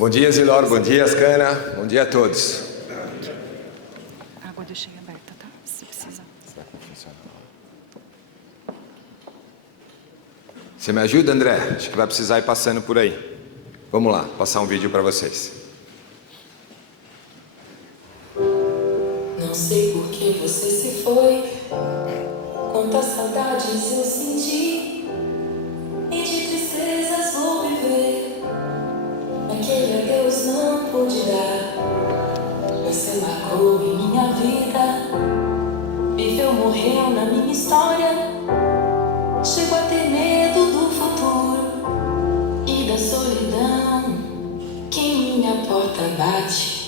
Bom dia, Zilor. Bom dia, Ascana. Bom dia a todos. A água deixei aberta, tá? Se precisar. Será que funciona? Você me ajuda, André? Acho que vai precisar ir passando por aí. Vamos lá, passar um vídeo para vocês. Não sei por que você se foi, quantas saudades eu senti, e de tristezas vou viver. Aquele adeus não pude dar, você marcou em minha vida, viveu, morreu na minha história. Chego a ter medo do futuro e da solidão que em minha porta bate.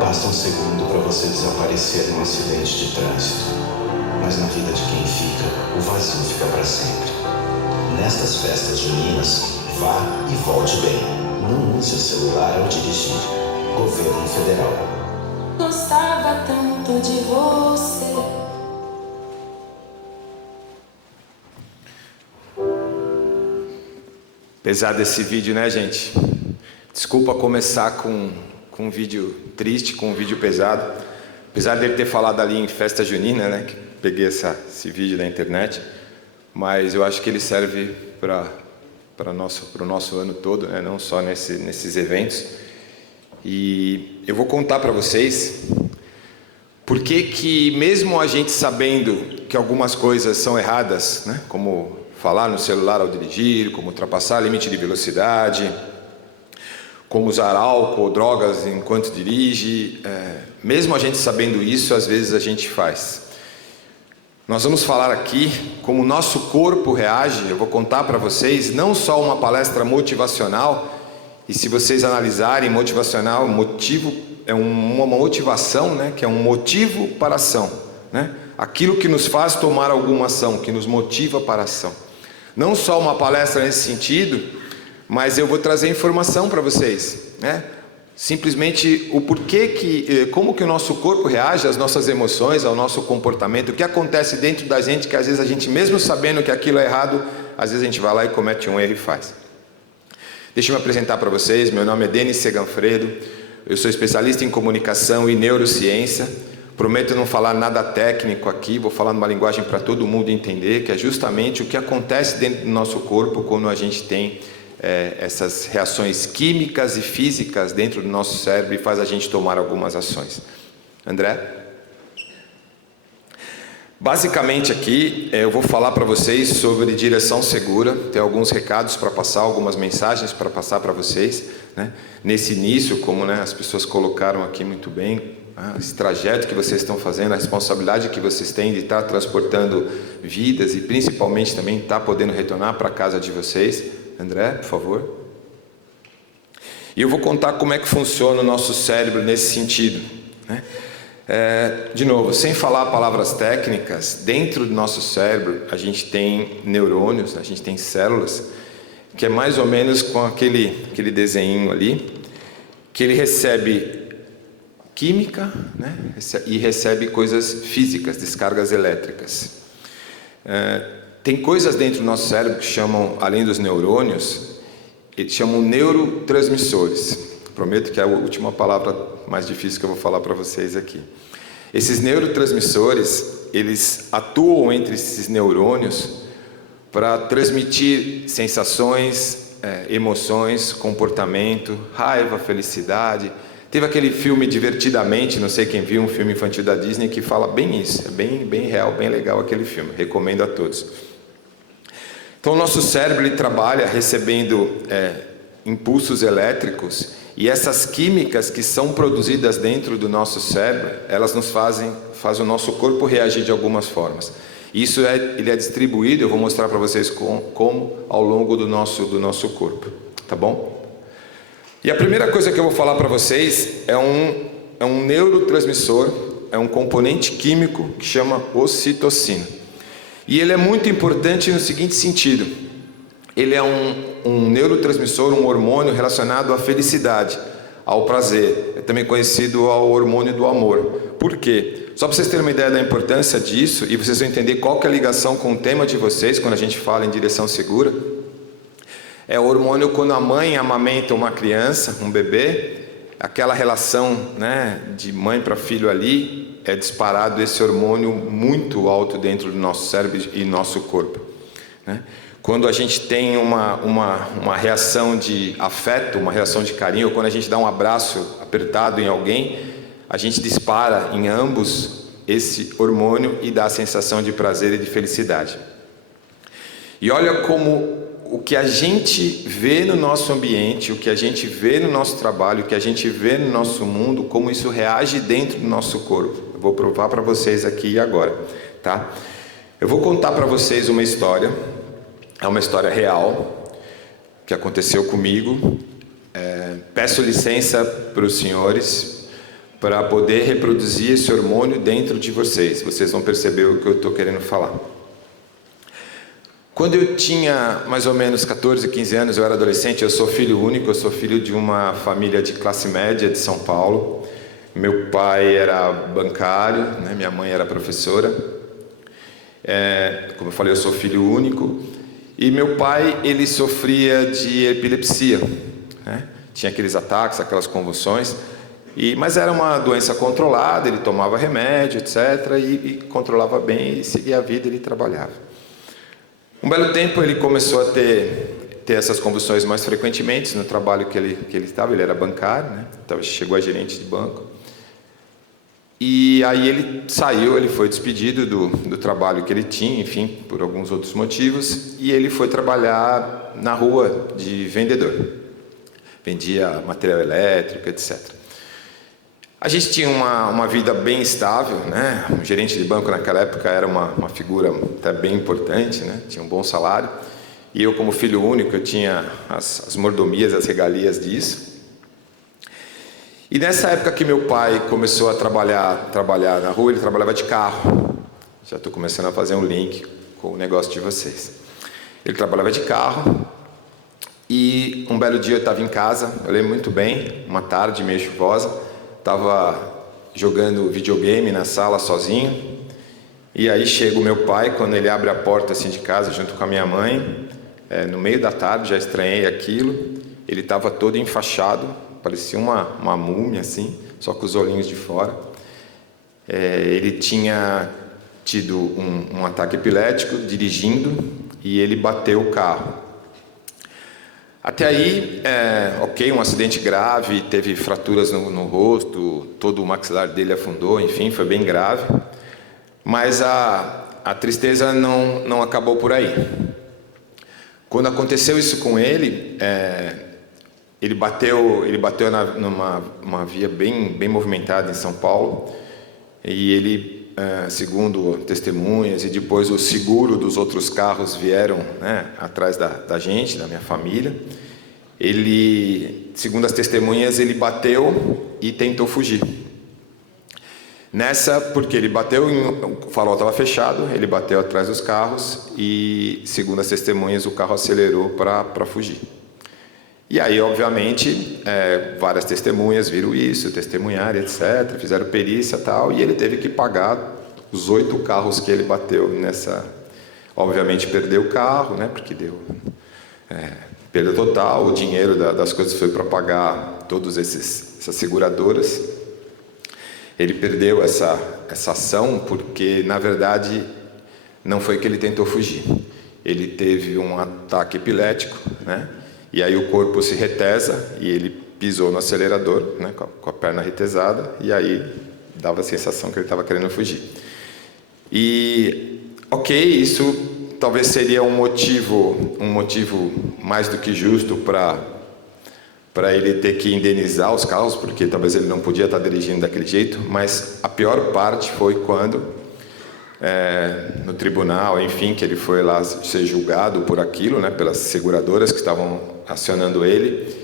Basta um segundo para você desaparecer num acidente de trânsito. Mas na vida de quem fica, o vazio fica para sempre. Nestas festas juninas, vá e volte bem. Não use o celular ao dirigir. Governo Federal. Gostava tanto de você. Pesado esse vídeo, né, gente? Desculpa começar com um vídeo triste, com um vídeo pesado. Apesar dele ter falado ali em festa junina, né? Que peguei esse vídeo da internet. Mas eu acho que ele serve para o nosso ano todo, né? Não só nesses eventos. E eu vou contar para vocês por que mesmo a gente sabendo que algumas coisas são erradas, né? Como falar no celular ao dirigir, como ultrapassar o limite de velocidade, como usar álcool ou drogas enquanto dirige, mesmo a gente sabendo isso, às vezes a gente faz. Nós vamos falar aqui como o nosso corpo reage. Eu vou contar para vocês, não só uma palestra motivacional, e se vocês analisarem, motivacional, motivo é uma motivação, né, que é um motivo para ação, né? Aquilo que nos faz tomar alguma ação, que nos motiva para a ação. Não só uma palestra nesse sentido, mas eu vou trazer informação para vocês, né? Simplesmente o porquê como que o nosso corpo reage às nossas emoções, ao nosso comportamento, o que acontece dentro da gente, que às vezes a gente, mesmo sabendo que aquilo é errado, às vezes a gente vai lá e comete um erro e faz. Deixa eu me apresentar para vocês. Meu nome é Denis Seganfredo, eu sou especialista em comunicação e neurociência. Prometo não falar nada técnico aqui, vou falar numa linguagem para todo mundo entender, que é justamente o que acontece dentro do nosso corpo quando a gente tem essas reações químicas e físicas dentro do nosso cérebro e faz a gente tomar algumas ações. André? Basicamente aqui eu vou falar para vocês sobre direção segura. Tem alguns recados para passar, algumas mensagens para passar para vocês, né? Nesse início, como, né, as pessoas colocaram aqui muito bem, esse trajeto que vocês estão fazendo, a responsabilidade que vocês têm de estar transportando vidas e principalmente também estar podendo retornar para a casa de vocês. André, por favor. E eu vou contar como é que funciona o nosso cérebro nesse sentido, né? De novo, sem falar palavras técnicas, dentro do nosso cérebro a gente tem neurônios, a gente tem células, que é mais ou menos com aquele desenho ali, que ele recebe química, né? E recebe coisas físicas, descargas elétricas. Tem coisas dentro do nosso cérebro que chamam, além dos neurônios, eles chamam neurotransmissores. Prometo que é a última palavra mais difícil que eu vou falar para vocês aqui. Esses neurotransmissores, eles atuam entre esses neurônios para transmitir sensações, emoções, comportamento, raiva, felicidade. Teve aquele filme Divertidamente, não sei quem viu, um filme infantil da Disney que fala bem isso, é bem real, bem legal aquele filme, recomendo a todos. Então o nosso cérebro ele trabalha recebendo impulsos elétricos, e essas químicas que são produzidas dentro do nosso cérebro, elas nos fazem o nosso corpo reagir de algumas formas. Isso ele é distribuído, eu vou mostrar para vocês como ao longo do nosso corpo, tá bom? E a primeira coisa que eu vou falar para vocês é um neurotransmissor, é um componente químico que chama ocitocina. E ele é muito importante no seguinte sentido: ele é um neurotransmissor, um hormônio relacionado à felicidade, ao prazer. É também conhecido ao hormônio do amor. Por quê? só para vocês terem uma ideia da importância disso, e vocês vão entender qual que é a ligação com o tema de vocês, quando a gente fala em direção segura, é o hormônio quando a mãe amamenta uma criança, um bebê, aquela relação, né, de mãe para filho ali, é disparado esse hormônio muito alto dentro do nosso cérebro e nosso corpo, né? Quando a gente tem uma reação de afeto, uma reação de carinho, ou quando a gente dá um abraço apertado em alguém, a gente dispara em ambos esse hormônio e dá a sensação de prazer e de felicidade. E olha como o que a gente vê no nosso ambiente, o que a gente vê no nosso trabalho, o que a gente vê no nosso mundo, como isso reage dentro do nosso corpo. Eu vou provar para vocês aqui e agora, tá? Eu vou contar para vocês uma história, é uma história real, que aconteceu comigo. Peço licença para os senhores, para poder reproduzir esse hormônio dentro de vocês. Vocês vão perceber o que eu estou querendo falar. Quando eu tinha mais ou menos 14, 15 anos, eu era adolescente, eu sou filho único, eu sou filho de uma família de classe média de São Paulo. Meu pai era bancário, né? Minha mãe era professora. Como eu falei, eu sou filho único. E meu pai, ele sofria de epilepsia, né? Tinha aqueles ataques, aquelas convulsões, mas era uma doença controlada, ele tomava remédio, etc., e controlava bem, e seguia a vida, ele trabalhava. Um belo tempo ele começou a ter essas convulsões mais frequentemente no trabalho que ele estava, ele era bancário, né? Então, chegou a gerente de banco. E aí ele saiu, ele foi despedido do trabalho que ele tinha, enfim, por alguns outros motivos, e ele foi trabalhar na rua de vendedor. Vendia material elétrico, etc. A gente tinha uma vida bem estável, né? Um gerente de banco naquela época era uma figura até bem importante, né? Tinha um bom salário. E eu, como filho único, eu tinha as mordomias, as regalias disso. E nessa época que meu pai começou a trabalhar na rua, ele trabalhava de carro. Já estou começando a fazer um link com o negócio de vocês. Ele trabalhava de carro. E um belo dia eu estava em casa, eu lembro muito bem, uma tarde meio chuvosa. Estava jogando videogame na sala sozinho, e aí chega o meu pai, quando ele abre a porta assim de casa junto com a minha mãe, no meio da tarde, já estranhei aquilo, ele estava todo enfaixado, parecia uma múmia assim, só com os olhinhos de fora. Ele tinha tido um ataque epilético dirigindo, e ele bateu o carro. Até aí, ok, um acidente grave, teve fraturas no rosto, todo o maxilar dele afundou, enfim, foi bem grave. Mas a tristeza não acabou por aí. Quando aconteceu isso com ele, ele bateu numa via bem movimentada em São Paulo, e ele, segundo testemunhas, e depois o seguro dos outros carros vieram, né, atrás da gente, da minha família. Ele, segundo as testemunhas, ele bateu e tentou fugir. Porque ele bateu, o farol estava fechado, ele bateu atrás dos carros e, segundo as testemunhas, o carro acelerou para fugir. E aí, obviamente, várias testemunhas viram isso, testemunharam, etc., fizeram perícia e tal, e ele teve que pagar os 8 carros que ele bateu nessa... Obviamente, perdeu o carro, né, porque deu perda total, o dinheiro das coisas foi para pagar todas essas seguradoras. Ele perdeu essa ação porque, na verdade, não foi que ele tentou fugir. Ele teve um ataque epilético, né? E aí o corpo se retesa e ele pisou no acelerador, né, com a perna retesada, e aí dava a sensação que ele estava querendo fugir. E, ok, isso talvez seria um motivo mais do que justo para ele ter que indenizar os carros, porque talvez ele não podia estar dirigindo daquele jeito, mas a pior parte foi quando, no tribunal, enfim, que ele foi lá ser julgado por aquilo, né, pelas seguradoras que estavam acionando ele,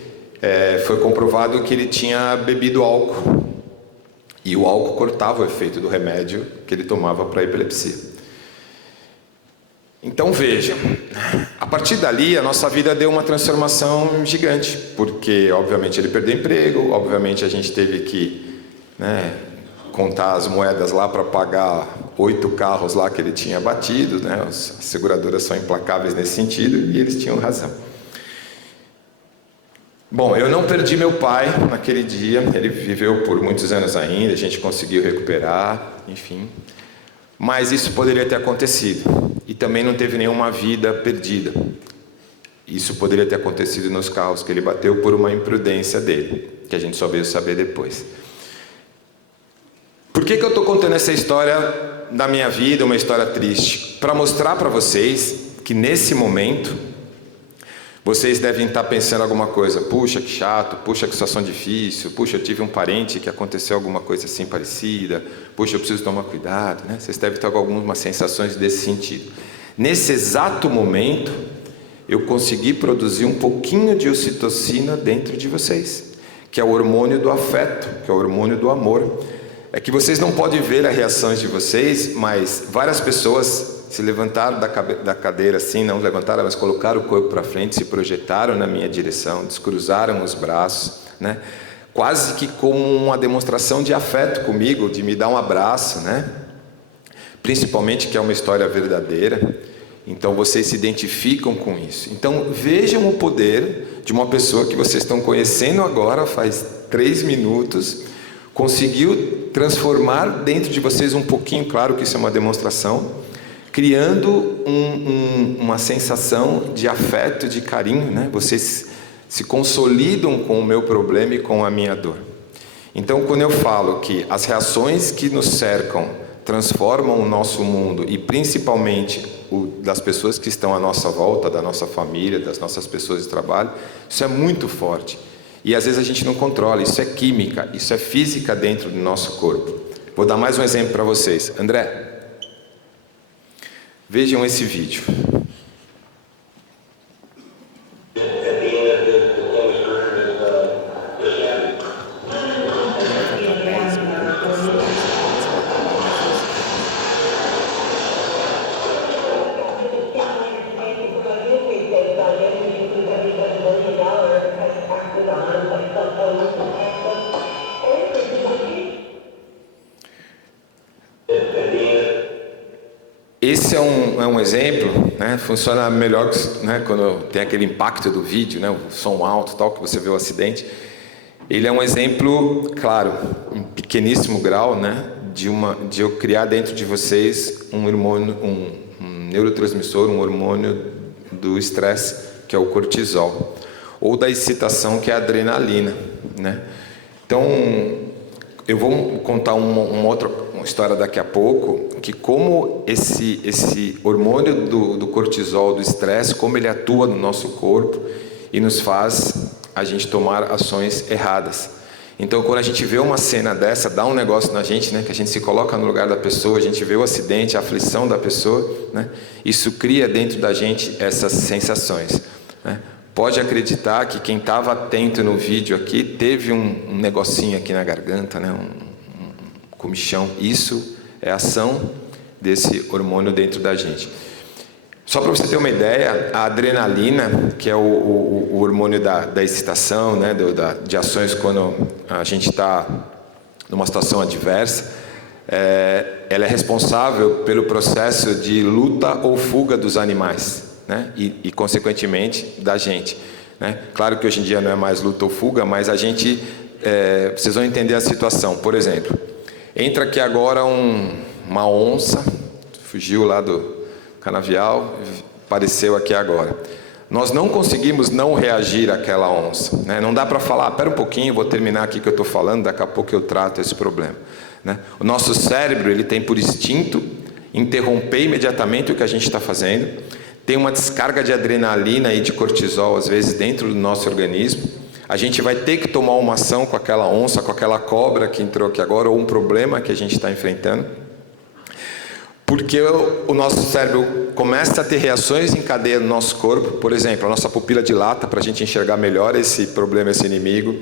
foi comprovado que ele tinha bebido álcool, e o álcool cortava o efeito do remédio que ele tomava para a epilepsia. Então vejam, a partir dali a nossa vida deu uma transformação gigante, porque obviamente ele perdeu emprego, obviamente a gente teve que, né, contar as moedas lá para pagar 8 carros lá que ele tinha batido, né? As seguradoras são implacáveis nesse sentido, e eles tinham razão. Bom, eu não perdi meu pai naquele dia, ele viveu por muitos anos ainda, a gente conseguiu recuperar, enfim. Mas isso poderia ter acontecido, e também não teve nenhuma vida perdida. Isso poderia ter acontecido nos carros que ele bateu por uma imprudência dele, que a gente só veio saber depois. Por que eu estou contando essa história da minha vida, uma história triste? Para mostrar para vocês que nesse momento vocês devem estar pensando alguma coisa. Puxa, que chato, puxa, que situação difícil, puxa, eu tive um parente que aconteceu alguma coisa assim parecida, puxa, eu preciso tomar cuidado, né? Vocês devem estar com algumas sensações desse sentido. Nesse exato momento, eu consegui produzir um pouquinho de ocitocina dentro de vocês, que é o hormônio do afeto, que é o hormônio do amor. É que vocês não podem ver as reações de vocês, mas várias pessoas se levantaram da cadeira assim, não levantaram, mas colocaram o corpo para frente, se projetaram na minha direção, descruzaram os braços, né? Quase que como uma demonstração de afeto comigo, de me dar um abraço, né? Principalmente que é uma história verdadeira, então vocês se identificam com isso. Então vejam o poder de uma pessoa que vocês estão conhecendo agora, faz 3 minutos, conseguiu transformar dentro de vocês um pouquinho, claro que isso é uma demonstração, criando uma sensação de afeto, de carinho, né? Vocês se consolidam com o meu problema e com a minha dor. Então, quando eu falo que as reações que nos cercam transformam o nosso mundo, e principalmente o das pessoas que estão à nossa volta, da nossa família, das nossas pessoas de trabalho, isso é muito forte. E às vezes a gente não controla, isso é química, isso é física dentro do nosso corpo. Vou dar mais um exemplo para vocês. André, vejam esse vídeo. Esse é um exemplo, né? Funciona melhor, né, quando tem aquele impacto do vídeo, né, o som alto, tal, que você vê o acidente. Ele é um exemplo, claro, em pequeníssimo grau, né, de eu criar dentro de vocês um hormônio, um neurotransmissor, um hormônio do estresse, que é o cortisol, ou da excitação, que é a adrenalina, né? Então, eu vou contar uma outra história daqui a pouco, que como esse hormônio do cortisol, do estresse, como ele atua no nosso corpo e nos faz a gente tomar ações erradas. Então, quando a gente vê uma cena dessa, dá um negócio na gente, né, que a gente se coloca no lugar da pessoa, a gente vê o acidente, a aflição da pessoa, né, isso cria dentro da gente essas sensações, né. Pode acreditar que quem estava atento no vídeo aqui teve um negocinho aqui na garganta, né, um comichão. Isso é a ação desse hormônio dentro da gente. Só para você ter uma ideia, a adrenalina, que é o hormônio da excitação, né, de ações quando a gente está numa situação adversa, ela é responsável pelo processo de luta ou fuga dos animais, né, e consequentemente da gente, né? Claro que hoje em dia não é mais luta ou fuga, mas a gente, vocês vão entender a situação. Por exemplo, entra aqui agora uma onça, fugiu lá do canavial, apareceu aqui agora. Nós não conseguimos não reagir àquela onça, né? Não dá para falar, espera um pouquinho, vou terminar aqui o que eu estou falando, daqui a pouco eu trato esse problema, né? O nosso cérebro, ele tem por instinto interromper imediatamente o que a gente está fazendo. Tem uma descarga de adrenalina e de cortisol, às vezes, dentro do nosso organismo. A gente vai ter que tomar uma ação com aquela onça, com aquela cobra que entrou aqui agora, ou um problema que a gente está enfrentando. Porque o nosso cérebro começa a ter reações em cadeia no nosso corpo. Por exemplo, a nossa pupila dilata para a gente enxergar melhor esse problema, esse inimigo.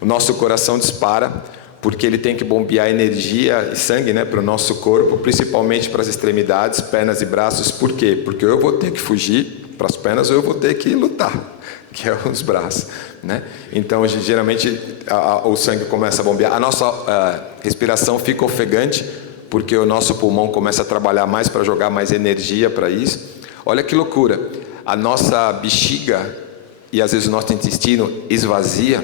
O nosso coração dispara, porque ele tem que bombear energia e sangue, né, para o nosso corpo, principalmente para as extremidades, pernas e braços. Por quê? Porque eu vou ter que fugir para as pernas ou eu vou ter que lutar, que é os braços, né? Então, geralmente, o sangue começa a bombear. A nossa respiração fica ofegante, porque o nosso pulmão começa a trabalhar mais para jogar mais energia para isso. Olha que loucura. A nossa bexiga e às vezes o nosso intestino esvazia.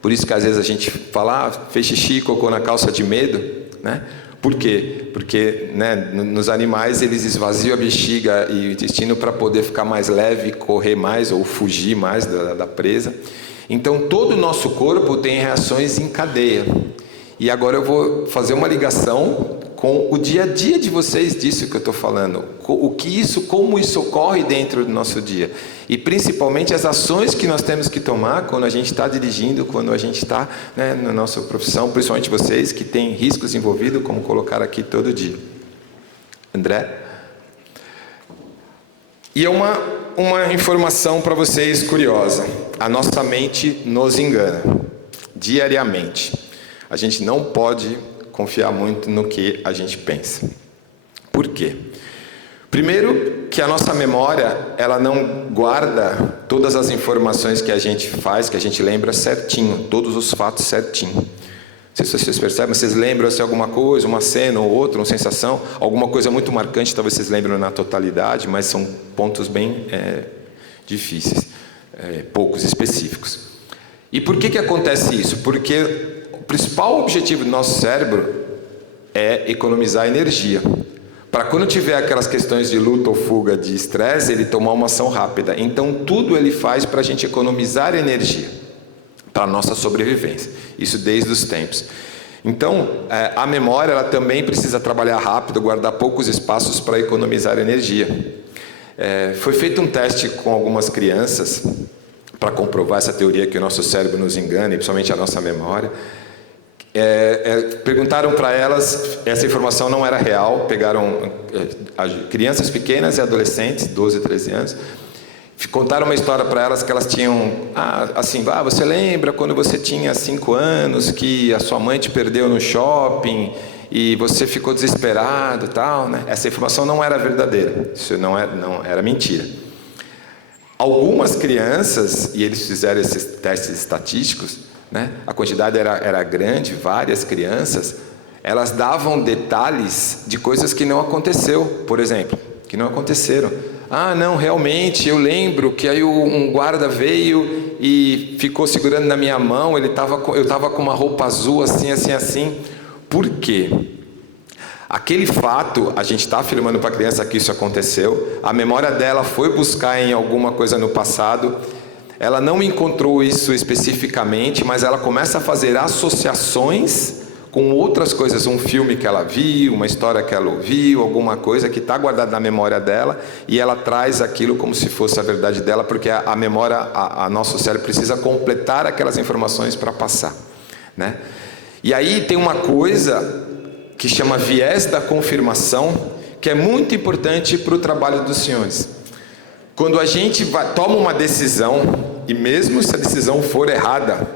Por isso que às vezes a gente fala, fez xixi, cocô na calça de medo, né? Por quê? Porque, né, nos animais eles esvaziam a bexiga e o intestino para poder ficar mais leve, correr mais ou fugir mais da presa. Então todo o nosso corpo tem reações em cadeia. E agora eu vou fazer uma ligação com o dia a dia de vocês disso que eu estou falando. Como isso ocorre dentro do nosso dia. E principalmente as ações que nós temos que tomar quando a gente está dirigindo, quando a gente está, né, na nossa profissão, principalmente vocês que têm riscos envolvidos, como colocar aqui todo dia. André? E é uma informação para vocês curiosa. A nossa mente nos engana diariamente. A gente não pode confiar muito no que a gente pensa. Por quê? Primeiro, que a nossa memória, ela não guarda todas as informações que a gente faz, que a gente lembra certinho, todos os fatos certinho. Não sei se vocês percebem, vocês lembram assim, alguma coisa, uma cena ou outra, uma sensação, alguma coisa muito marcante, talvez vocês lembram na totalidade, mas são pontos bem difíceis, poucos específicos. E por que acontece isso? Porque o principal objetivo do nosso cérebro é economizar energia. Para quando tiver aquelas questões de luta ou fuga, de estresse, ele tomar uma ação rápida. Então, tudo ele faz para a gente economizar energia, para a nossa sobrevivência. Isso desde os tempos. Então, a memória ela também precisa trabalhar rápido, guardar poucos espaços para economizar energia. Foi feito um teste com algumas crianças, para comprovar essa teoria que o nosso cérebro nos engana, e principalmente a nossa memória. Perguntaram para elas, essa informação não era real, pegaram crianças pequenas e adolescentes, 12, 13 anos, contaram uma história para elas que elas tinham, você lembra quando você tinha 5 anos, que a sua mãe te perdeu no shopping, e você ficou desesperado e tal, né? Essa informação não era verdadeira, isso não era mentira. Algumas crianças, e eles fizeram esses testes estatísticos, né? A quantidade era grande, várias crianças, elas davam detalhes de coisas que não aconteceu, por exemplo, que não aconteceram. Não, realmente, eu lembro que aí um guarda veio e ficou segurando na minha mão, eu estava com uma roupa azul, assim. Por quê? Aquele fato, a gente está afirmando para a criança que isso aconteceu, a memória dela foi buscar em alguma coisa no passado, ela não encontrou isso especificamente, mas ela começa a fazer associações com outras coisas, um filme que ela viu, uma história que ela ouviu, alguma coisa que está guardada na memória dela, e ela traz aquilo como se fosse a verdade dela, porque a memória, a nosso cérebro precisa completar aquelas informações para passar, né? E aí tem uma coisa que chama viés da confirmação, que é muito importante para o trabalho dos senhores. Quando a gente toma uma decisão, e mesmo se a decisão for errada,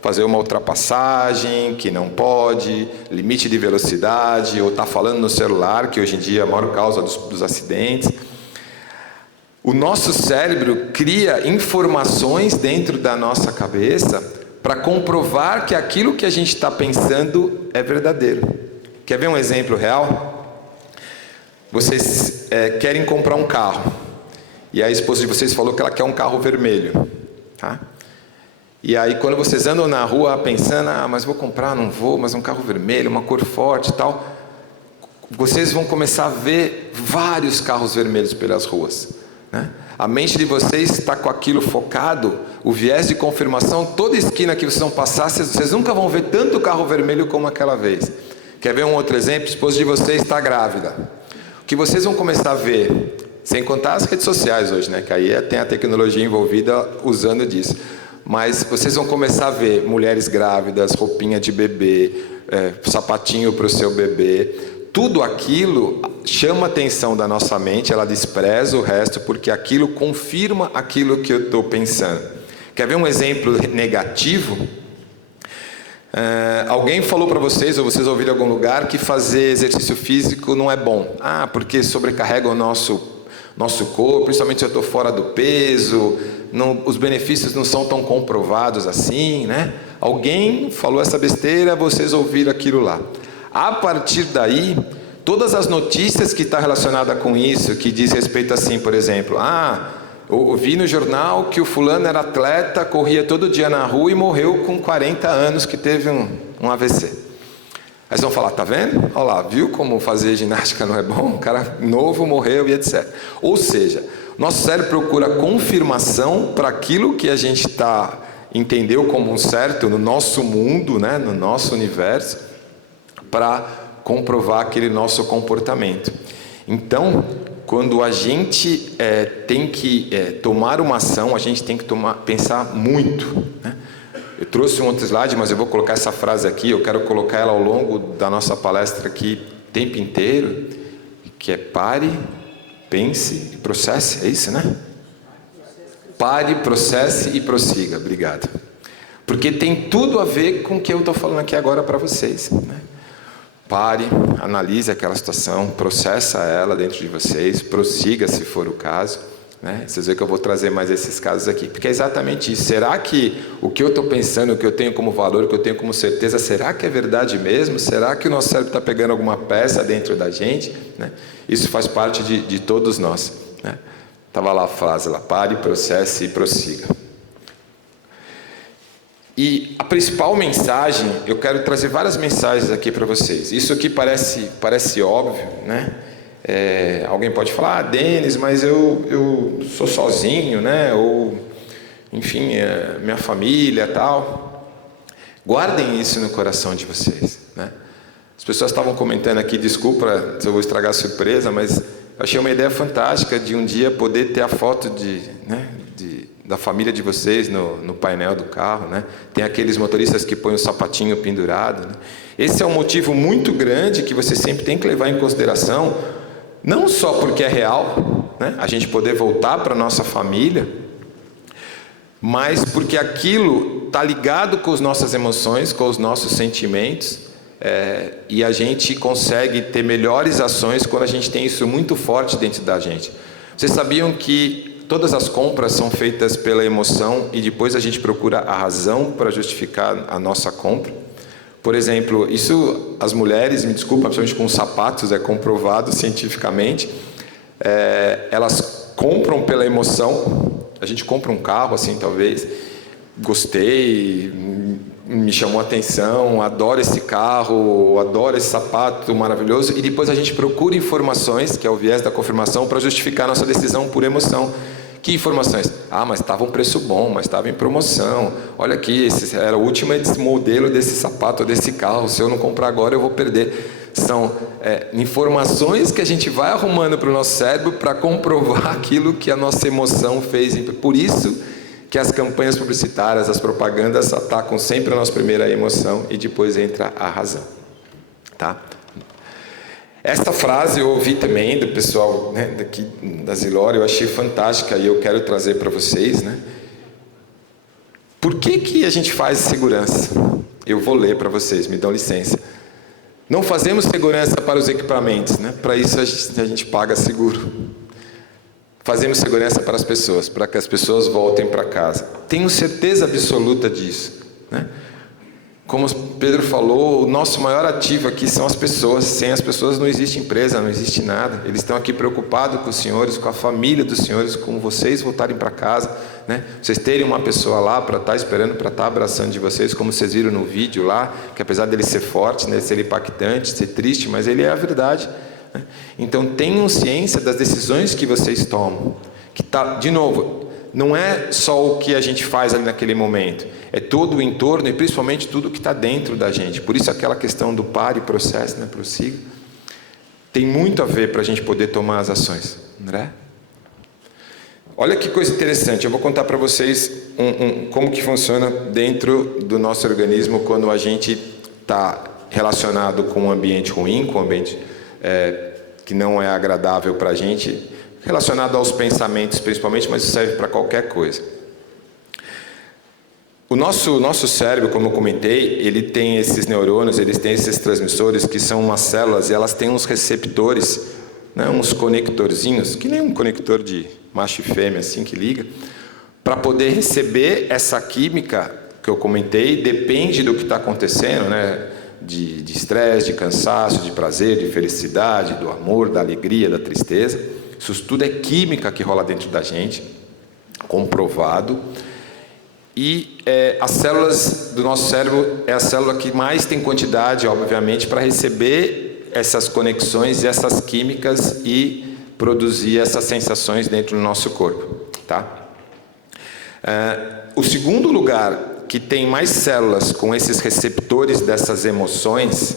fazer uma ultrapassagem que não pode, limite de velocidade, ou está falando no celular, que hoje em dia é a maior causa dos acidentes, o nosso cérebro cria informações dentro da nossa cabeça para comprovar que aquilo que a gente está pensando é verdadeiro. Quer ver um exemplo real? Vocês querem comprar um carro. E a esposa de vocês falou que ela quer um carro vermelho, tá? E aí quando vocês andam na rua pensando, mas vou comprar, não vou, mas um carro vermelho, uma cor forte e tal, vocês vão começar a ver vários carros vermelhos pelas ruas, né? A mente de vocês está com aquilo focado, o viés de confirmação, toda esquina que vocês vão passar, vocês nunca vão ver tanto carro vermelho como aquela vez. Quer ver um outro exemplo? A esposa de vocês está grávida. O que vocês vão começar a ver, sem contar as redes sociais hoje, né? Que aí tem a tecnologia envolvida usando disso. Mas vocês vão começar a ver mulheres grávidas, roupinha de bebê, sapatinho para o seu bebê. Tudo aquilo chama a atenção da nossa mente, ela despreza o resto, porque aquilo confirma aquilo que eu estou pensando. Quer ver um exemplo negativo? Alguém falou para vocês, ou vocês ouviram em algum lugar, que fazer exercício físico não é bom. Porque sobrecarrega o nosso corpo, principalmente se eu estou fora do peso, os benefícios não são tão comprovados assim, né? Alguém falou essa besteira, vocês ouviram aquilo lá. A partir daí, todas as notícias que estão relacionadas com isso, que diz respeito assim, por exemplo, eu vi no jornal que o fulano era atleta, corria todo dia na rua e morreu com 40 anos, que teve um AVC. Aí vocês vão falar, tá vendo? Olha lá, viu como fazer ginástica não é bom? O cara novo morreu e etc. Ou seja, nosso cérebro procura confirmação para aquilo que a gente entendeu como um certo no nosso mundo, né? No nosso universo, para comprovar aquele nosso comportamento. Então, quando a gente tem que tomar uma ação, a gente tem que pensar muito, né? Eu trouxe um outro slide, mas eu vou colocar essa frase aqui, eu quero colocar ela ao longo da nossa palestra aqui o tempo inteiro, que é pare, pense e processe, é isso, né? Pare, processe e prossiga, obrigado. Porque tem tudo a ver com o que eu estou falando aqui agora para vocês, né? Pare, analise aquela situação, processa ela dentro de vocês, prossiga se for o caso, né? Vocês veem que eu vou trazer mais esses casos aqui, porque é exatamente isso. Será que o que eu estou pensando, o que eu tenho como valor, o que eu tenho como certeza, será que é verdade mesmo? Será que o nosso cérebro está pegando alguma peça dentro da gente, né? Isso faz parte de todos nós, né? Estava lá a frase lá, pare, processe e prossiga. E a principal mensagem, eu quero trazer várias mensagens aqui para vocês. Isso aqui parece óbvio, né? Alguém pode falar, Denis, mas eu sou sozinho, né? Ou, enfim, minha família tal. Guardem isso no coração de vocês, né? As pessoas estavam comentando aqui, desculpa se eu vou estragar a surpresa, mas eu achei uma ideia fantástica de um dia poder ter a foto da família de vocês no painel do carro, né? Tem aqueles motoristas que põem o sapatinho pendurado, né? Esse é um motivo muito grande que você sempre tem que levar em consideração, não só porque é real, né? A gente poder voltar para a nossa família, mas porque aquilo está ligado com as nossas emoções, com os nossos sentimentos, e a gente consegue ter melhores ações quando a gente tem isso muito forte dentro da gente. Vocês sabiam que todas as compras são feitas pela emoção e depois a gente procura a razão para justificar a nossa compra? Por exemplo, isso as mulheres, me desculpa, principalmente com sapatos, é comprovado cientificamente, elas compram pela emoção. A gente compra um carro assim, talvez, gostei, me chamou a atenção, adoro esse carro, adoro esse sapato maravilhoso, e depois a gente procura informações, que é o viés da confirmação, para justificar a nossa decisão por emoção. Que informações? Mas estava um preço bom, mas estava em promoção. Olha aqui, esse era o último modelo desse sapato, desse carro. Se eu não comprar agora, eu vou perder. São informações que a gente vai arrumando para o nosso cérebro para comprovar aquilo que a nossa emoção fez. Por isso que as campanhas publicitárias, as propagandas atacam sempre a nossa primeira emoção e depois entra a razão. Tá? Esta frase eu ouvi também do pessoal, né, daqui da Zilore, eu achei fantástica e eu quero trazer para vocês, né? Por que a gente faz segurança? Eu vou ler para vocês, me dão licença. Não fazemos segurança para os equipamentos, né? Para isso a gente paga seguro. Fazemos segurança para as pessoas, para que as pessoas voltem para casa. Tenho certeza absoluta disso, né? Como Pedro falou, o nosso maior ativo aqui são as pessoas. Sem as pessoas não existe empresa, não existe nada. Eles estão aqui preocupados com os senhores, com a família dos senhores, com vocês voltarem para casa, né? Vocês terem uma pessoa lá para estar esperando, para estar abraçando de vocês, como vocês viram no vídeo lá, que apesar dele ser forte, né, ser impactante, ser triste, mas ele é a verdade, né? Então tenham ciência das decisões que vocês tomam. Que tá, de novo, não é só o que a gente faz ali naquele momento, é todo o entorno e principalmente tudo que está dentro da gente. Por isso aquela questão do pare, processo, né, prossiga, tem muito a ver para a gente poder tomar as ações, não é? Olha que coisa interessante, eu vou contar para vocês como que funciona dentro do nosso organismo quando a gente está relacionado com um ambiente ruim, com um ambiente que não é agradável para a gente, relacionado aos pensamentos principalmente, mas isso serve para qualquer coisa. O nosso cérebro, como eu comentei, ele tem esses neurônios, eles têm esses transmissores que são umas células e elas têm uns receptores, né, uns conectorzinhos, que nem um conector de macho e fêmea assim que liga, para poder receber essa química que eu comentei, depende do que está acontecendo, né? De estresse, de cansaço, de prazer, de felicidade, do amor, da alegria, da tristeza. Isso tudo é química que rola dentro da gente, comprovado. E as células do nosso cérebro é a célula que mais tem quantidade, obviamente, para receber essas conexões, essas químicas e produzir essas sensações dentro do nosso corpo, tá? O segundo lugar que tem mais células com esses receptores dessas emoções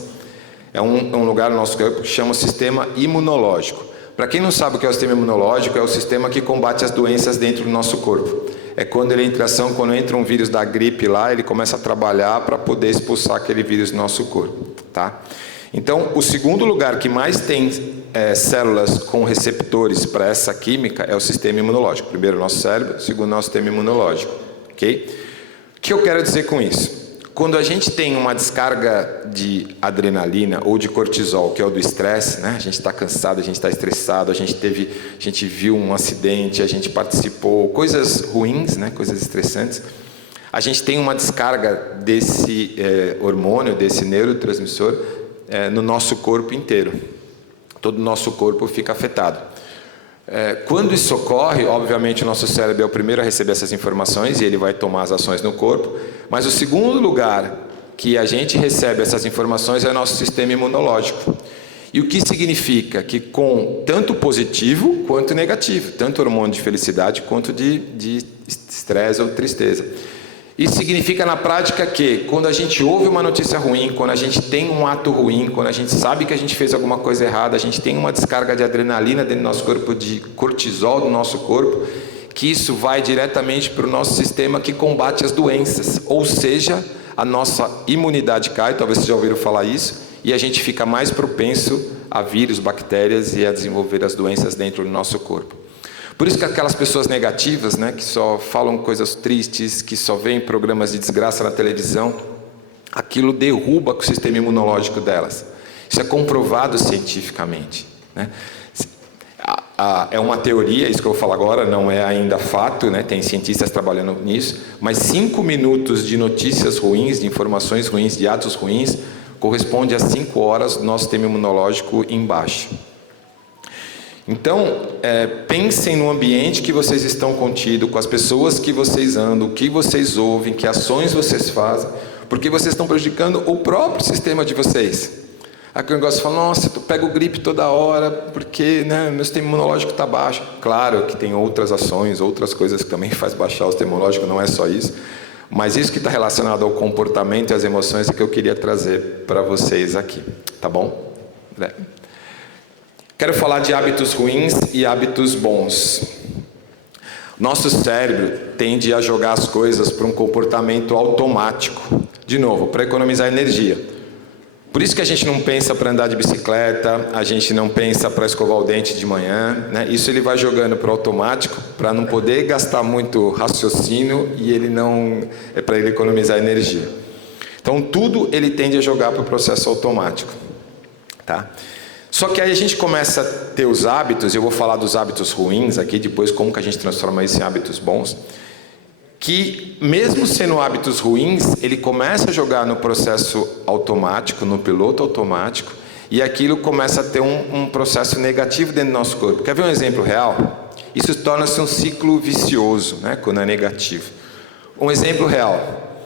é um lugar no nosso corpo que chama o sistema imunológico. Para quem não sabe o que é o sistema imunológico, é o sistema que combate as doenças dentro do nosso corpo. É quando ele entra em ação, quando entra um vírus da gripe lá, ele começa a trabalhar para poder expulsar aquele vírus do nosso corpo, tá? Então, o segundo lugar que mais tem células com receptores para essa química é o sistema imunológico. Primeiro o nosso cérebro, segundo o nosso sistema imunológico, ok? O que eu quero dizer com isso? Quando a gente tem uma descarga de adrenalina ou de cortisol, que é o do estresse, né? A gente está cansado, a gente está estressado, a gente viu um acidente, a gente participou, coisas ruins, né? Coisas estressantes. A gente tem uma descarga desse hormônio, desse neurotransmissor no nosso corpo inteiro. Todo o nosso corpo fica afetado. Quando isso ocorre, obviamente o nosso cérebro é o primeiro a receber essas informações e ele vai tomar as ações no corpo, mas o segundo lugar que a gente recebe essas informações é o nosso sistema imunológico. E o que significa? Que com tanto positivo quanto negativo, tanto hormônio de felicidade quanto de estresse ou tristeza. Isso significa na prática que quando a gente ouve uma notícia ruim, quando a gente tem um ato ruim, quando a gente sabe que a gente fez alguma coisa errada, a gente tem uma descarga de adrenalina dentro do nosso corpo, de cortisol do nosso corpo, que isso vai diretamente para o nosso sistema que combate as doenças, ou seja, a nossa imunidade cai, talvez vocês já ouviram falar isso, e a gente fica mais propenso a vírus, bactérias e a desenvolver as doenças dentro do nosso corpo. Por isso que aquelas pessoas negativas, né, que só falam coisas tristes, que só veem programas de desgraça na televisão, aquilo derruba o sistema imunológico delas. Isso é comprovado cientificamente, né? É uma teoria, isso que eu vou falar agora não é ainda fato, né? Tem cientistas trabalhando nisso, mas 5 minutos de notícias ruins, de informações ruins, de atos ruins, corresponde a 5 horas do nosso sistema imunológico em baixa. Então, pensem no ambiente que vocês estão contidos, com as pessoas que vocês andam, o que vocês ouvem, que ações vocês fazem, porque vocês estão prejudicando o próprio sistema de vocês. Aquele negócio fala, nossa, eu pego gripe toda hora, porque né, meu sistema imunológico está baixo. Claro que tem outras ações, outras coisas que também faz baixar o sistema imunológico, não é só isso. Mas isso que está relacionado ao comportamento e às emoções é que eu queria trazer para vocês aqui, tá bom? Quero falar de hábitos ruins e hábitos bons. Nosso cérebro tende a jogar as coisas para um comportamento automático. De novo, para economizar energia. Por isso que a gente não pensa para andar de bicicleta, a gente não pensa para escovar o dente de manhã, né? Isso ele vai jogando para o automático, para não poder gastar muito raciocínio e ele não é para ele economizar energia. Então tudo ele tende a jogar para o processo automático, tá? Só que aí a gente começa a ter os hábitos, eu vou falar dos hábitos ruins aqui, depois como que a gente transforma isso em hábitos bons, que mesmo sendo hábitos ruins, ele começa a jogar no processo automático, no piloto automático, e aquilo começa a ter um processo negativo dentro do nosso corpo. Quer ver um exemplo real? Isso torna-se um ciclo vicioso, né, quando é negativo. Um exemplo real.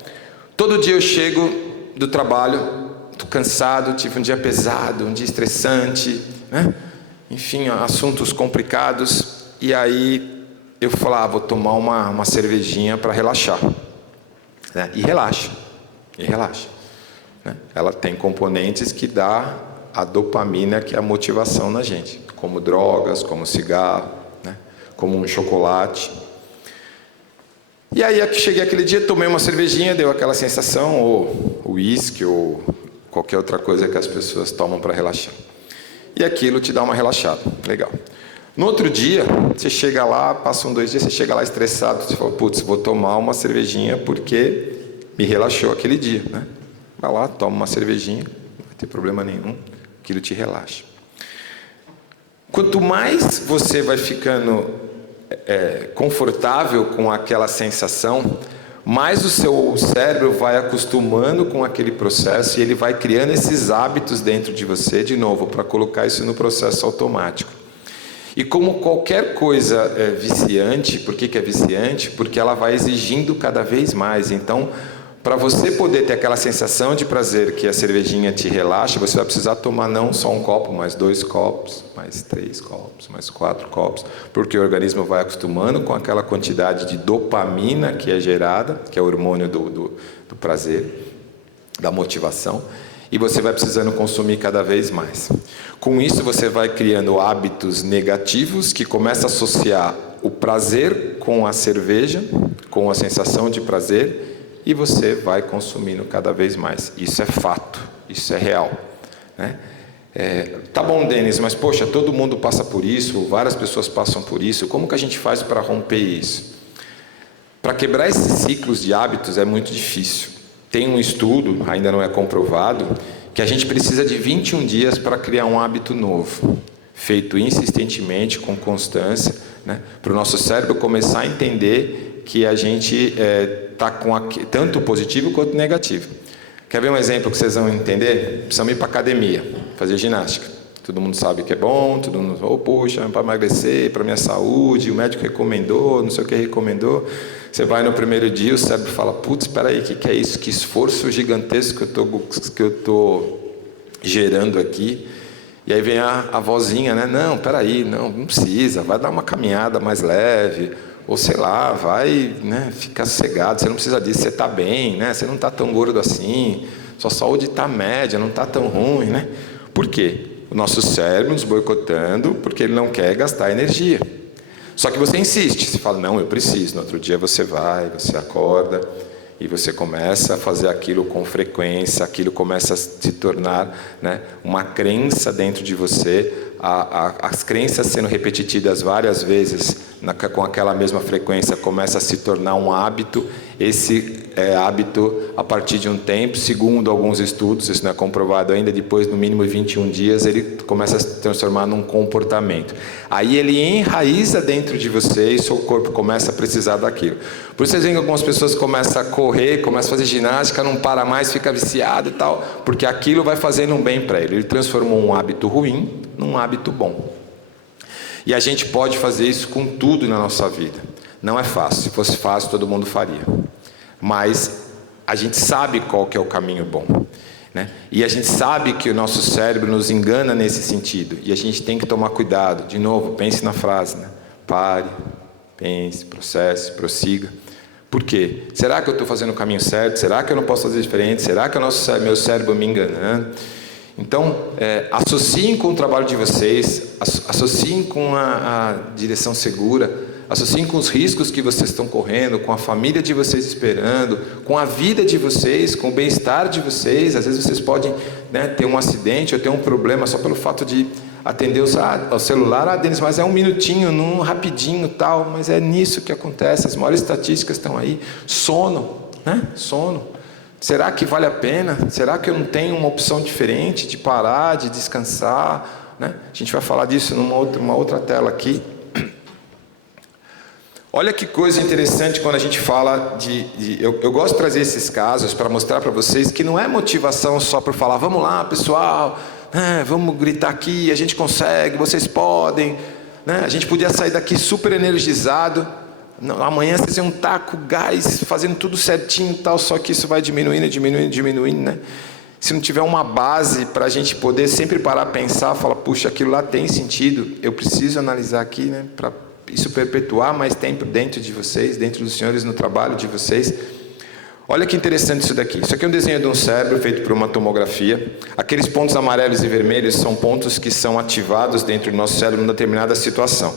Todo dia eu chego do trabalho, estou cansado, tive um dia pesado, um dia estressante, né? Enfim, assuntos complicados, e aí eu falo, vou tomar uma cervejinha para relaxar, né? E relaxa, né? Ela tem componentes que dá a dopamina, que é a motivação na gente, como drogas, como cigarro, né? Como um chocolate. E aí cheguei aquele dia, tomei uma cervejinha, deu aquela sensação, ou uísque, ou qualquer outra coisa que as pessoas tomam para relaxar. E aquilo te dá uma relaxada, legal. No outro dia, você chega lá, passam 2 dias, você chega lá estressado, você fala, putz, vou tomar uma cervejinha porque me relaxou aquele dia, né? Vai lá, toma uma cervejinha, não vai ter problema nenhum, aquilo te relaxa. Quanto mais você vai ficando confortável com aquela sensação, mais o seu cérebro vai acostumando com aquele processo e ele vai criando esses hábitos dentro de você, de novo, para colocar isso no processo automático. E como qualquer coisa é viciante, por que é viciante? Porque ela vai exigindo cada vez mais. Então, para você poder ter aquela sensação de prazer que a cervejinha te relaxa, você vai precisar tomar não só um copo, mas 2 copos, mais 3 copos, mais 4 copos, porque o organismo vai acostumando com aquela quantidade de dopamina que é gerada, que é o hormônio do prazer, da motivação, e você vai precisando consumir cada vez mais. Com isso, você vai criando hábitos negativos que começam a associar o prazer com a cerveja, com a sensação de prazer, e você vai consumindo cada vez mais. Isso é fato, isso é real, né? Tá bom, Denis, mas poxa, todo mundo passa por isso, várias pessoas passam por isso, como que a gente faz para romper isso? Para quebrar esses ciclos de hábitos é muito difícil. Tem um estudo, ainda não é comprovado, que a gente precisa de 21 dias para criar um hábito novo, feito insistentemente, com constância, né? Para o nosso cérebro começar a entender que a gente está com tanto positivo quanto negativo. Quer ver um exemplo que vocês vão entender? Precisamos ir para a academia, fazer ginástica. Todo mundo sabe que é bom, todo mundo, poxa, para emagrecer, para minha saúde, o médico recomendou, não sei o que recomendou. Você vai no primeiro dia, o cérebro fala, putz, espera aí, o que é isso? Que esforço gigantesco que eu estou gerando aqui. E aí vem a vozinha, né? Não, espera aí, não precisa, vai dar uma caminhada mais leve, ou sei lá, vai, né, ficar sossegado, você não precisa disso, você está bem, né? Você não está tão gordo assim, sua saúde está média, não está tão ruim, né? Por quê? O nosso cérebro nos boicotando porque ele não quer gastar energia. Só que você insiste, você fala, não, eu preciso. No outro dia você vai, você acorda e você começa a fazer aquilo com frequência, aquilo começa a se tornar, né, uma crença dentro de você, as crenças sendo repetidas várias vezes com aquela mesma frequência começa a se tornar um hábito. Esse hábito, a partir de um tempo, segundo alguns estudos, isso não é comprovado ainda, depois no mínimo 21 dias, ele começa a se transformar num comportamento. Aí ele enraiza dentro de você e seu corpo começa a precisar daquilo. Por isso vocês veem que algumas pessoas começam a correr, começam a fazer ginástica, não para mais, fica viciado e tal, porque aquilo vai fazendo um bem para ele. Ele transformou um hábito ruim num hábito bom. E a gente pode fazer isso com tudo na nossa vida. Não é fácil. Se fosse fácil, todo mundo faria. Mas a gente sabe qual que é o caminho bom, né? E a gente sabe que o nosso cérebro nos engana nesse sentido. E a gente tem que tomar cuidado. De novo, pense na frase, né? Pare, pense, processe, prossiga. Por quê? Será que eu estou fazendo o caminho certo? Será que eu não posso fazer diferente? Será que meu cérebro me enganando? Então, associem com o trabalho de vocês, associem com a direção segura, associem com os riscos que vocês estão correndo, com a família de vocês esperando, com a vida de vocês, com o bem-estar de vocês. Às vezes vocês podem, né, ter um acidente ou ter um problema só pelo fato de atender o celular. Denis, mas é um minutinho, rapidinho tal, mas é nisso que acontece. As maiores estatísticas estão aí. Sono, né? Sono. Será que vale a pena? Será que eu não tenho uma opção diferente de parar, de descansar, né? A gente vai falar disso numa outra tela aqui. Olha que coisa interessante quando a gente fala eu gosto de trazer esses casos para mostrar para vocês que não é motivação só para falar, vamos lá, pessoal, vamos gritar aqui, a gente consegue, vocês podem, né? A gente podia sair daqui super energizado. Não, amanhã vocês iam estar com gás, fazendo tudo certinho e tal, só que isso vai diminuindo, né? Se não tiver uma base para a gente poder sempre parar a pensar, falar, puxa, aquilo lá tem sentido, eu preciso analisar aqui, né? Para isso perpetuar mais tempo dentro de vocês, dentro dos senhores, no trabalho de vocês. Olha que interessante isso daqui. Isso aqui é um desenho de um cérebro feito por uma tomografia. Aqueles pontos amarelos e vermelhos são pontos que são ativados dentro do nosso cérebro em determinada situação.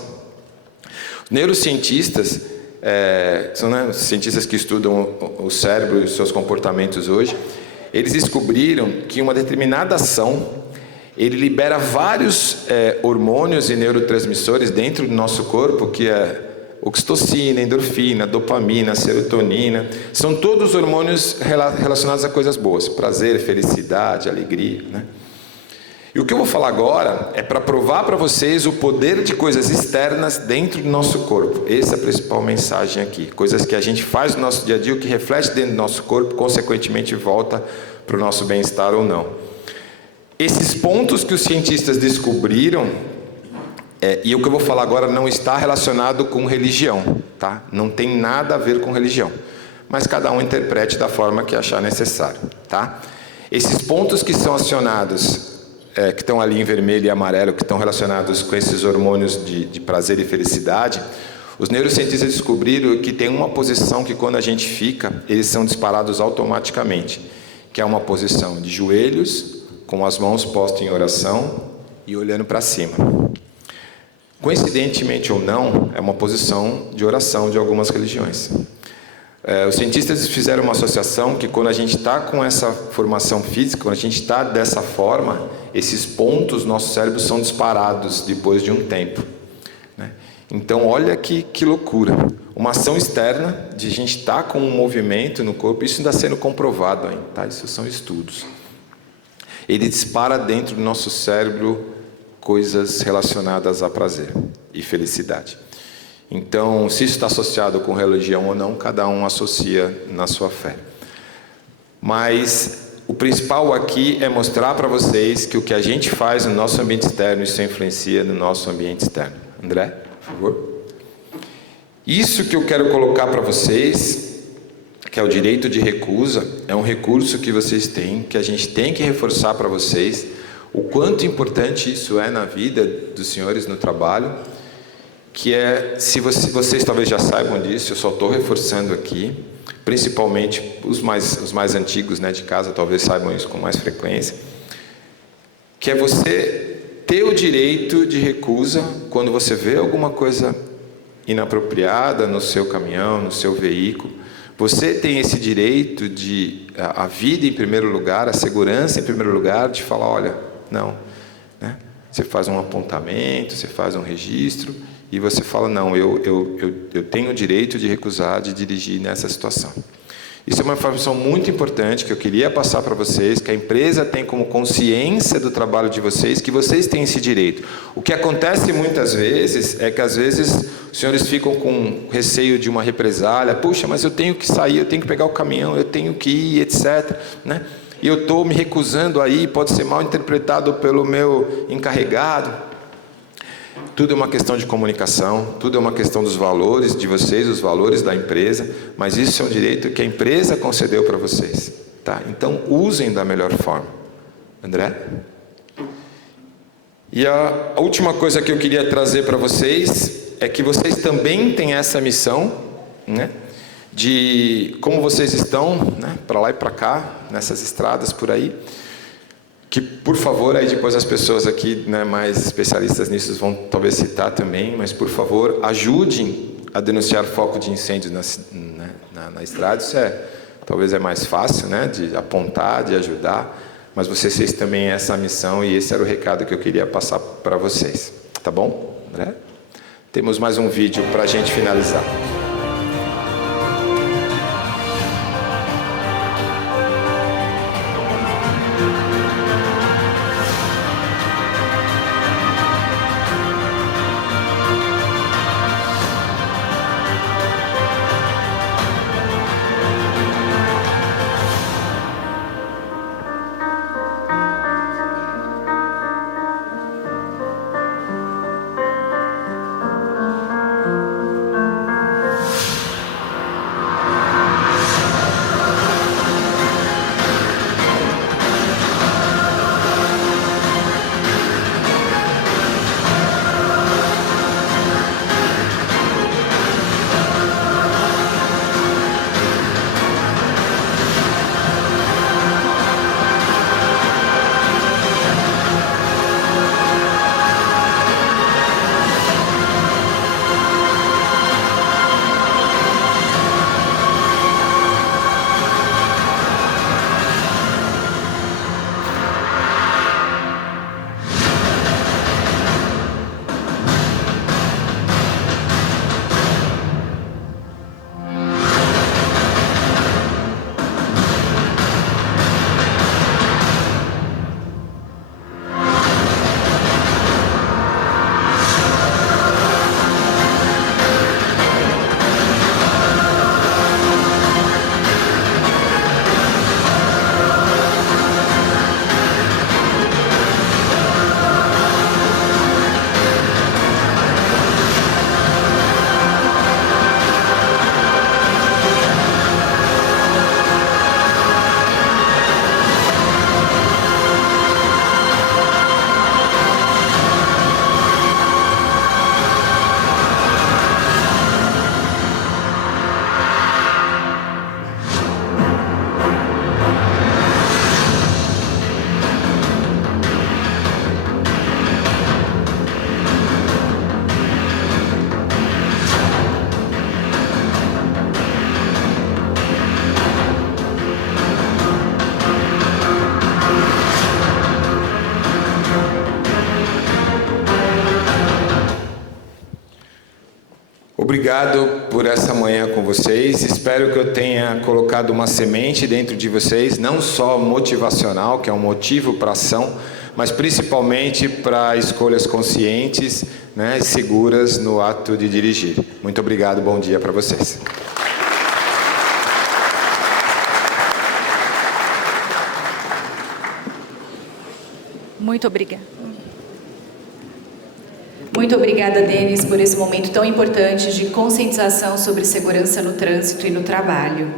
Neurocientistas, são, né, cientistas que estudam o cérebro e os seus comportamentos hoje, eles descobriram que uma determinada ação, ele libera vários hormônios e neurotransmissores dentro do nosso corpo, que é oxitocina, endorfina, dopamina, serotonina, são todos hormônios relacionados a coisas boas, prazer, felicidade, alegria, né? E o que eu vou falar agora é para provar para vocês o poder de coisas externas dentro do nosso corpo. Essa é a principal mensagem aqui. Coisas que a gente faz no nosso dia a dia, o que reflete dentro do nosso corpo, consequentemente volta para o nosso bem-estar ou não. Esses pontos que os cientistas descobriram, e o que eu vou falar agora não está relacionado com religião, tá? Não tem nada a ver com religião. Mas cada um interprete da forma que achar necessário, tá? Esses pontos que são acionados, que estão ali em vermelho e amarelo, que estão relacionados com esses hormônios de prazer e felicidade, os neurocientistas descobriram que tem uma posição que quando a gente fica, eles são disparados automaticamente, que é uma posição de joelhos, com as mãos postas em oração e olhando para cima. Coincidentemente ou não, é uma posição de oração de algumas religiões. Os cientistas fizeram uma associação que quando a gente está com essa formação física, quando a gente está dessa forma, esses pontos, nossos cérebros são disparados depois de um tempo, né? Então, olha que loucura. Uma ação externa de a gente estar com um movimento no corpo, isso ainda está sendo comprovado ainda, tá? Isso são estudos. Ele dispara dentro do nosso cérebro coisas relacionadas a prazer e felicidade. Então, se isso está associado com religião ou não, cada um associa na sua fé. Mas o principal aqui é mostrar para vocês que o que a gente faz no nosso ambiente externo, isso influencia no nosso ambiente externo. André, por favor. Isso que eu quero colocar para vocês, que é o direito de recusa, é um recurso que vocês têm, que a gente tem que reforçar para vocês, o quanto importante isso é na vida dos senhores no trabalho, que é, se vocês talvez já saibam disso, eu só estou reforçando aqui, principalmente os mais antigos, né, de casa, talvez saibam isso com mais frequência, que é você ter o direito de recusa quando você vê alguma coisa inapropriada no seu caminhão, no seu veículo. Você tem esse direito de a vida em primeiro lugar, a segurança em primeiro lugar, de falar, olha, não, né? Você faz um apontamento, você faz um registro e você fala, não, eu tenho o direito de recusar de dirigir nessa situação. Isso é uma informação muito importante que eu queria passar para vocês, que a empresa tem como consciência do trabalho de vocês, que vocês têm esse direito. O que acontece muitas vezes é que às vezes os senhores ficam com receio de uma represália, puxa, mas eu tenho que sair, eu tenho que pegar o caminhão, eu tenho que ir, etc., né? E eu estou me recusando aí, pode ser mal interpretado pelo meu encarregado. Tudo é uma questão de comunicação, tudo é uma questão dos valores de vocês, os valores da empresa, mas isso é um direito que a empresa concedeu para vocês, tá? Então, usem da melhor forma. André? E a última coisa que eu queria trazer para vocês é que vocês também têm essa missão, né? De como vocês estão, né, para lá e para cá, nessas estradas por aí, que, por favor, aí depois as pessoas aqui, né, mais especialistas nisso vão talvez citar também, mas, por favor, ajudem a denunciar foco de incêndio na estrada. Isso talvez é mais fácil, né, de apontar, de ajudar, mas vocês também têm essa missão e esse era o recado que eu queria passar para vocês. Tá bom, André? Temos mais um vídeo para a gente finalizar. Obrigado por essa manhã com vocês. Espero que eu tenha colocado uma semente dentro de vocês, não só motivacional, que é um motivo para ação, mas principalmente para escolhas conscientes, né, e seguras no ato de dirigir. Muito obrigado, bom dia para vocês. Muito obrigada. Muito obrigada, Denis, por esse momento tão importante de conscientização sobre segurança no trânsito e no trabalho.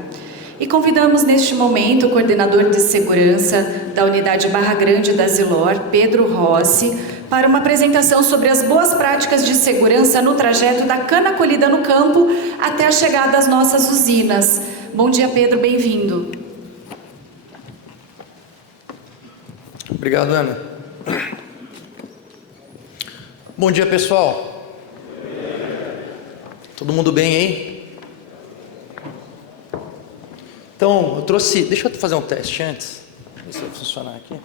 E convidamos neste momento o coordenador de segurança da unidade Barra Grande da Zilor, Pedro Rossi, para uma apresentação sobre as boas práticas de segurança no trajeto da cana colhida no campo até a chegada às nossas usinas. Bom dia, Pedro, bem-vindo. Obrigado, Ana. Bom dia, pessoal. Todo mundo bem aí? Então, eu trouxe... Deixa eu fazer um teste antes. Deixa eu ver se vai funcionar aqui.